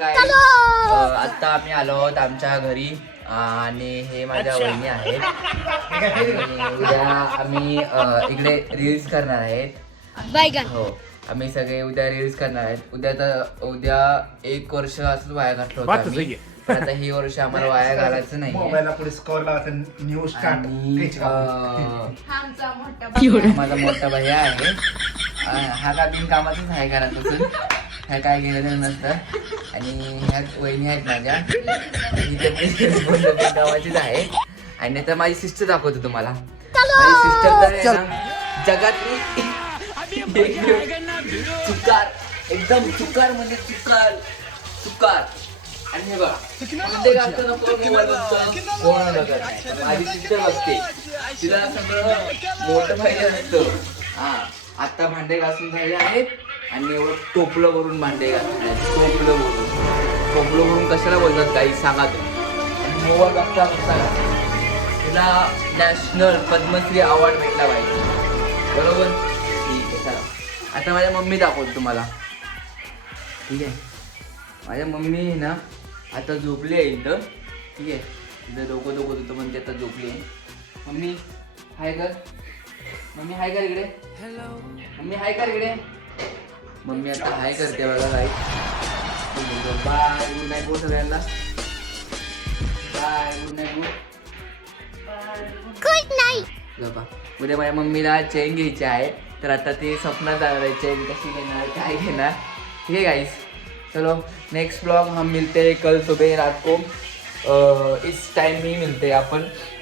काय आता आम्ही आलो आहोत आमच्या घरी आणि हे माझ्या वहिनी आहेत आणि उद्या आम्ही इकडे रील्स करणार आहेत. हो आम्ही सगळे उद्या रील्स करणार आहेत. उद्या 1 वर्ष असं वाया घातलं होतं आम्ही. पण आता ही वर्ष आम्हाला वाया घालायचं नाही. माझा मोठा भैया आहे. हा का बिन कामाचंच आहे घरात बसून. ह्या काय गेलेलं नसतं. आणि ह्या वहिनी आहेत माझ्या गावाचीच आहे. आणि आता माझी सिस्टर दाखवतो तुम्हाला. माझी सिस्टर जगातली चुकार एकदम चुकार म्हणजे चुकार. आणि हे बघा म्हणजे माझी सिस्टर बघते तिला सगळं मोठं पाहिजे असतं. हा आता भांडे घासून झाले आहेत आणि एवढं टोपलं भरून भांडे घासून टोपलं भरून कशाला बोलतात काही सांगा तुम्ही. मोबाईल बघता तिला नॅशनल पद्मश्री अवॉर्ड भेटला पाहिजे बरोबर. ठीक आहे चला आता माझ्या मम्मी दाखवतो तुम्हाला. ठीक आहे माझ्या मम्मी ना आता झोपली आहे इथं. ठीक आहे तिथं डोकं होतं पण ती आता झोपली आहे. मम्मी हाय कर. मम्मी हाय कर इकडे. मम्मी हाय कर इकडे. मम्मी आता हाय करते बघा काय. बाय गुड नाईट बोल सगळ्यांना. Bye good night. उद्या माझ्या मम्मीला चेन घ्यायची आहे तर आता ती स्वप्नात जाणार आहे. चेन कशी घेणार काय घेणार. ठीक है गाइस चलो नेक्स्ट ब्लॉग हम मिलते हैं कल सुबह रात को इस टाइम में ही मिलते हैं अपन.